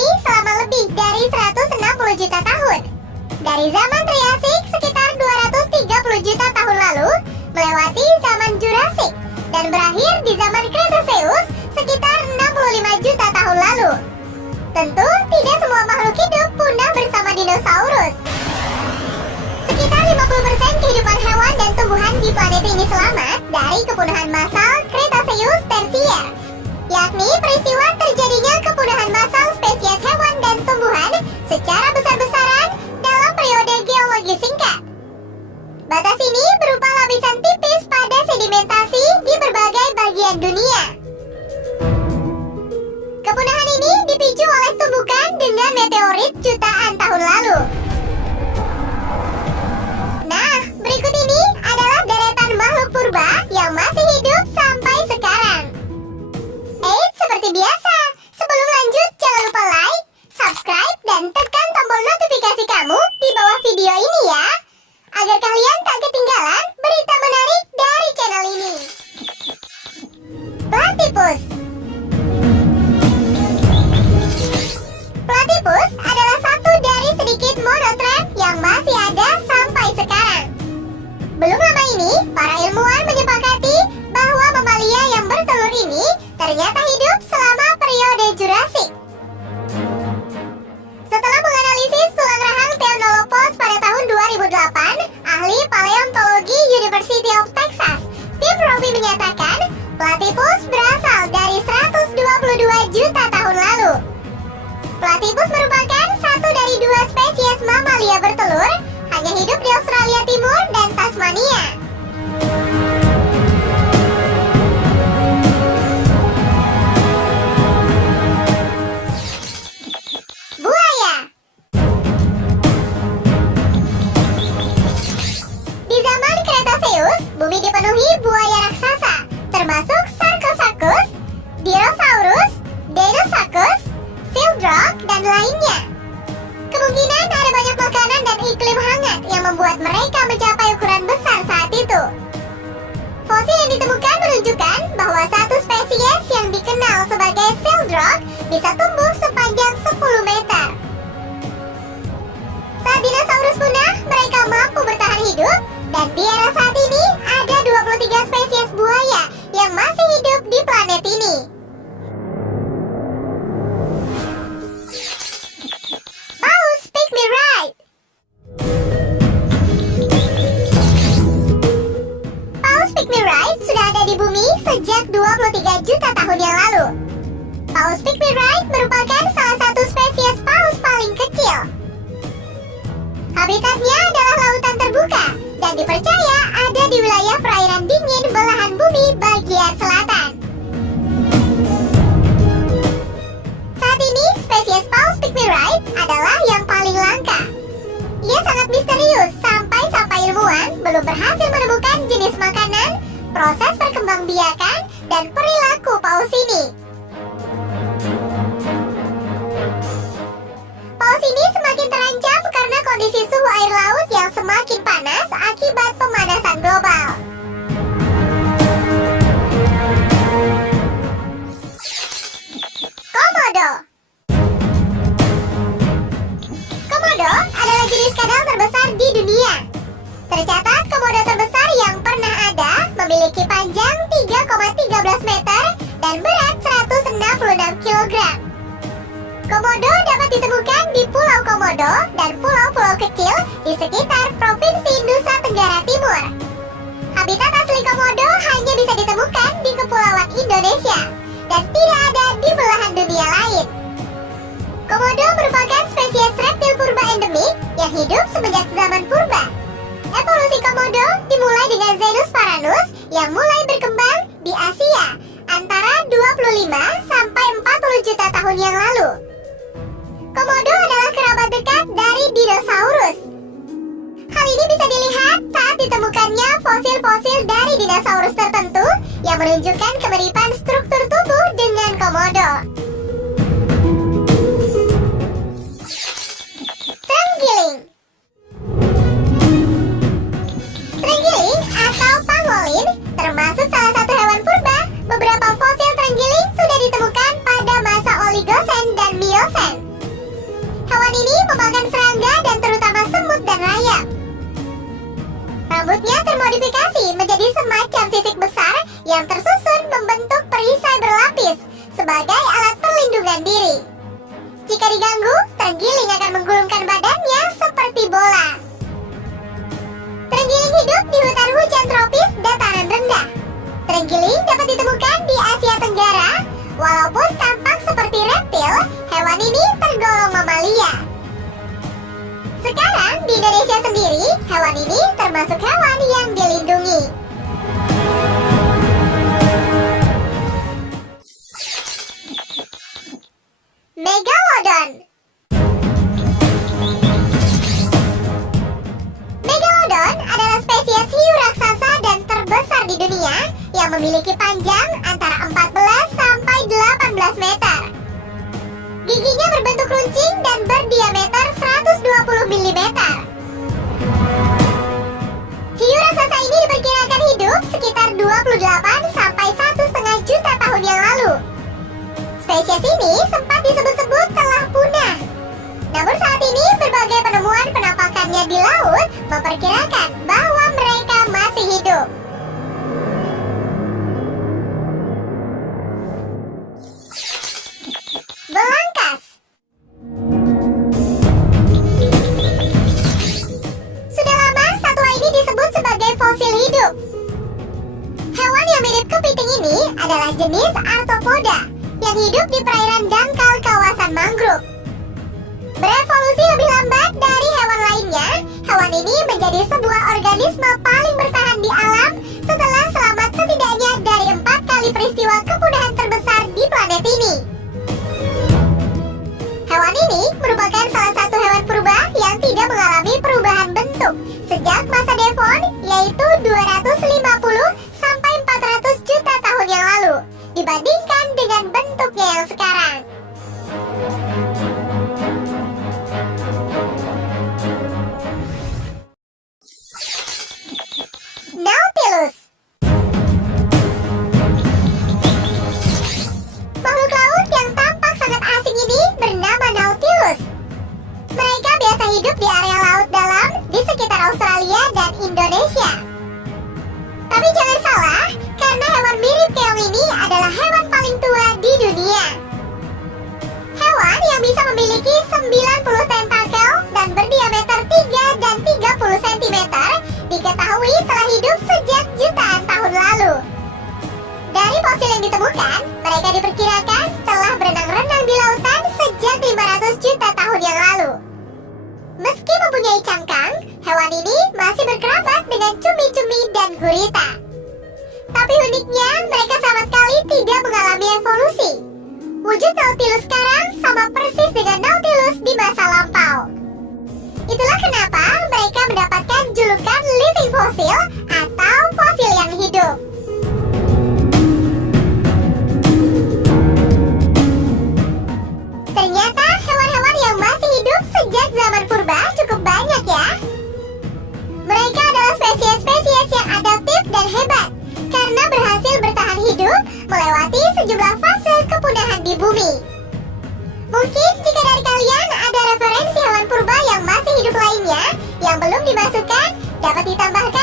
bumi selama lebih dari 160 juta tahun. Dari zaman Triasik sekitar 230 juta tahun lalu, melewati zaman Jurassic, dan berakhir di zaman Cretaceous sekitar 65 juta tahun lalu. Tentu tidak semua makhluk hidup punah bersama dinosaurus. Sekitar 50% kehidupan hewan dan tumbuhan di planet ini selamat dari kepunahan massal Cretaceous tersier, yakni peristiwa terjadinya kepunahan massal spesies hewan dan tumbuhan secara besar-besaran dalam periode geologi singkat. Batas ini berupa lapisan tipis pada sedimentasi di berbagai bagian dunia. Kepunahan ini dipicu oleh tumbukan dengan meteorit jutaan tahun lalu. Nah, berikut ini adalah deretan makhluk purba yang masih hidup sampai sekarang. Seperti biasa, sebelum lanjut jangan lupa like, subscribe, dan tekan tombol notifikasi kamu di bawah video ini ya, agar kalian tak ketinggalan berita menarik dari channel ini. Platypus. Platypus adalah satu dari sedikit monotrem yang masih ada sampai sekarang. Belum lama ini, para ilmuwan menyepakati bahwa mamalia yang bertelur ini ternyata hidup selama periode Jurassic. Setelah menganalisis tulang rahang Theanolopos pada tahun 2008, ahli paleontologi University of Texas, Tim Rowe menyatakan Platypus berasal dari 122 juta tahun lalu. Platypus merupakan satu dari dua spesies mamalia bertelur, hanya hidup di Australia Timur dan Tasmania. Buaya. Di zaman Cretaceous, bumi dipenuhi buaya raksasa, termasuk Sarcosuchus, Dirosaurus, Deinosuchus, Sildrock, dan lainnya. Kemungkinan ada banyak makanan dan iklim hangat yang membuat mereka mencapai ukuran besar saat itu. Fosil yang ditemukan menunjukkan bahwa satu spesies yang dikenal sebagai Sildrock bisa tumbuh sepanjang 10 meter. Saat dinosaurus punah, mereka mampu bertahan hidup, dan di era saat ini ada 23 spesies buaya yang masih hidup di planet ini. Paus Pygmy-Rite. Paus Pygmy-Rite sudah ada di bumi sejak 23 juta tahun yang lalu. Paus Pygmy-Rite merupakan salah satu spesies paus paling kecil. Habitatnya adalah lautan terbuka dan dipercaya ada di wilayah perairan dingin belahan bumi bagian selatan. Saat ini, spesies Paus Pygmy-Rite adalah yang paling langka. Ia sangat misterius sampai ilmuwan belum berhasil menemukan jenis makanan, proses perkembangbiakan, dan perilaku paus ini. Paus ini semakin terancam karena kondisi suhu air laut yang semakin panas akibat pemanasan global. Komodo. Komodo adalah jenis kadal terbesar di dunia. Tercatat komodo terbesar yang pernah ada memiliki panjang 3,13 meter dan berat 166 kg. Komodo dapat ditemukan di Pulau Komodo dan pulau-pulau kecil di sekitar Provinsi Nusa Tenggara Timur. Habitat asli komodo hanya bisa ditemukan di Kepulauan Indonesia dan tidak ada di belahan dunia lain. Komodo merupakan spesies reptil purba endemik yang hidup semenjak zaman purba. Evolusi komodo dimulai dengan Zenus paranus yang mulai berkembang di Asia antara 25 sampai 40 juta tahun yang lalu. Komodo adalah kerabat dekat dari dinosaurus. Hal ini bisa dilihat saat ditemukannya fosil-fosil dari dinosaurus tertentu yang menunjukkan kemiripan struktur tubuh dengan komodo. Terenggiling. Terenggiling atau pangolin termasuk salah satu hewan purba. Beberapa fosil terenggiling sudah ditemukan pada masa Oligosen dan Miosen. Hewan ini memakan serangga dan terutama semut dan rayap. Rambutnya termodifikasi menjadi semacam sisik besar yang tersusun membentuk perisai berlapis sebagai alat perlindungan diri. Jika diganggu, terenggiling akan menggulungkan badannya seperti bola. Terenggiling hidup di hutan hujan tropis dataran rendah. Terenggiling dapat ditemukan di Asia Tenggara. Walaupun tampak seperti reptil, hewan ini tergolong mamalia. Sekarang di Indonesia sendiri, hewan ini termasuk hewan yang dilindungi. Megalodon. Megalodon adalah spesies hiu raksasa dan terbesar di dunia yang memiliki panjang antara 14 sampai 18 meter. Giginya berbentuk runcing dan berdiameter 120 mm. Hiu raksasa ini diperkirakan hidup sekitar 28 sampai 1,5 juta tahun yang lalu. Spesies ini sempat disebut-sebut telah punah. Namun saat ini berbagai penemuan penampakannya di laut memperkirakan bahwa mereka masih hidup. Belangkas. Sudah lama satwa ini disebut sebagai fosil hidup. Hewan yang mirip kepiting ini adalah jenis Arthropoda yang hidup di perairan dangkal kawasan mangrove. Berevolusi lebih lambat dari hewan lainnya, hewan ini menjadi sebuah organisme paling bertahan di alam setelah selamat setidaknya dari 4 kali peristiwa kepunahan terbesar di planet ini. Hewan ini merupakan salah satu hewan purba yang tidak mengalami perubahan bentuk sejak masa Devon, yaitu 250 sampai 400 juta tahun yang lalu, dibandingkan dengan bentuknya yang sekarang. Nautilus. Makhluk laut yang tampak sangat asing ini bernama Nautilus. Mereka biasa hidup di area laut dalam di sekitar Australia dan Indonesia. Tapi jangan salah, karena hewan mirip keong ini adalah hewan paling tua di dunia. Hewan yang bisa memiliki 90 tentakel dan berdiameter 3 dan 30 cm diketahui telah hidup sejak jutaan tahun lalu. Dari fosil yang ditemukan, mereka diperkirakan telah berenang-renang di lautan sejak 500 juta tahun yang lalu. Meski mempunyai cangkang, hewan ini masih berkerabat dengan cumi-cumi dan gurita. Tapi uniknya, mereka sama sekali tidak mengalami evolusi. Wujud Nautilus sekarang sama persis dengan Nautilus di masa lampau. Itulah kenapa mereka mendapatkan julukan living fossil atau fosil yang hidup. Ternyata hewan-hewan yang masih hidup sejak zaman purba cukup banyak ya. Mereka adalah spesies-spesies yang adaptif dan hebat karena berhasil bertahan hidup melewati sejumlah fase kepunahan di bumi. Mungkin jika dari kalian ada referensi hewan purba yang masih hidup lainnya yang belum dimasukkan, dapat ditambahkan